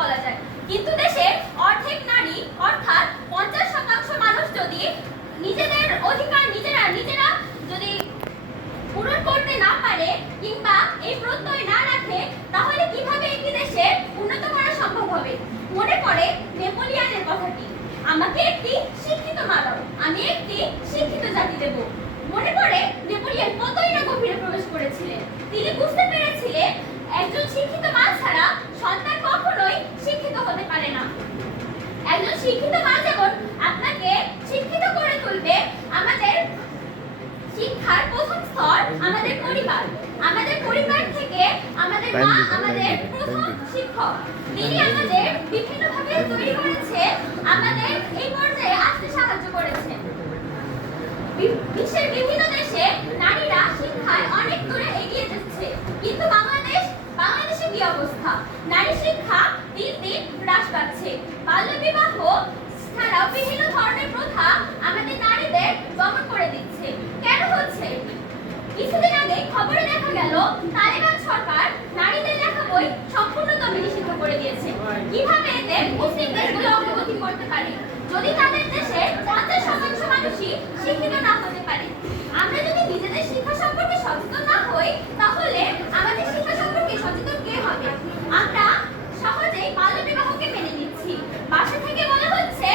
বলা যায়। কিন্তু দেশের অর্ধেক নারী অর্থাৎ 50% মানুষ যদি নিজেদের অধিকার নিজেরা যদি পূরণ করতে না পারে কিংবা এই প্রত্যয় না রাখে, তাহলে কিভাবে একটি দেশের উন্নত করা সম্ভব হবে? মনে পড়ে নেপোলিয়নের কথাটি, আমাকে একটি শিক্ষিত মা দাও, আমি একটি শিক্ষিত জাতি দেব। মনে পড়ে নেপোলিয়ন কতই না গভীরে প্রবেশ করেছিলেন। তিনি বুঝতে পেরেছিলেন একজন শিক্ষিত মা ছাড়া সন্তান কখনোই শিক্ষিত হতে পারে না। একজন শিক্ষিত মা যেমন আপনাকে শিক্ষিত করে তুলবে, আমাদের শিক্ষার প্রথম স্তর আমাদের পরিবার। আমাদের পরিবার থেকে আমাদের মা আমাদের প্রথম শিক্ষক। তিনি আমাদের বিভিন্নভাবে তৈরি করেছে, আমাদের এই পর্যায়ে আসতে সাহায্য করেছে। বিশ্বের বিভিন্ন দেশে নারীরা শিক্ষায় অনেক দূরে এগিয়ে যাচ্ছে, কিন্তু বাংলাদেশে কি অবস্থা? নারী শিক্ষা দিন দিন হ্রাস পাচ্ছে। বাল্যবিবাহ ছাড়াও বিভিন্ন ধরনের প্রথা আমাদের নারীদের দমন করে দিচ্ছে। কেন হচ্ছে এটি? কিছুদিন আগে খবরে দেখা গেল তালেবান সরকার নারীদের লেখা বই সম্পূর্ণভাবে নিষিদ্ধ করে দিয়েছে। কিভাবে এদের মুসলিম দেশগুলো অগ্রগতি করতে পারে যদি তাদের দেশে 50% মানুষই শিক্ষিত না হতে পারে? আমরা যদি নিজেদের শিক্ষা সম্পর্কে সচেতন না হই, তাহলে আমাদের শিক্ষা সম্পর্কে সচেতন কে হবে? আমরা সহজেই বাল্যবিবাহকে মেনে নিচ্ছি। বাসা থেকে বলা হচ্ছে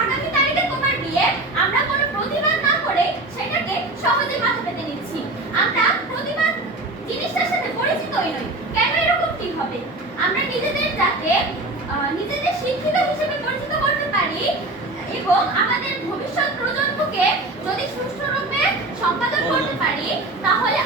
আগামী তারিখে তোমার বিয়ে, আমরা কোনো প্রতিবাদ না করে সেটাকে সহজে মাথা পেতে নিচ্ছি। আমরা প্রতিবাদ জিনিসটার সাথে পরিচিতই নই। কেন এরকমটি হবে? আমরা নিজেদের শিক্ষিত হিসেবে পরিচিত করতে পারি এবং আমাদের ভবিষ্যৎ প্রজন্মকে যদি সুষ্ঠুরূপে সম্পাদন করতে পারি, তাহলে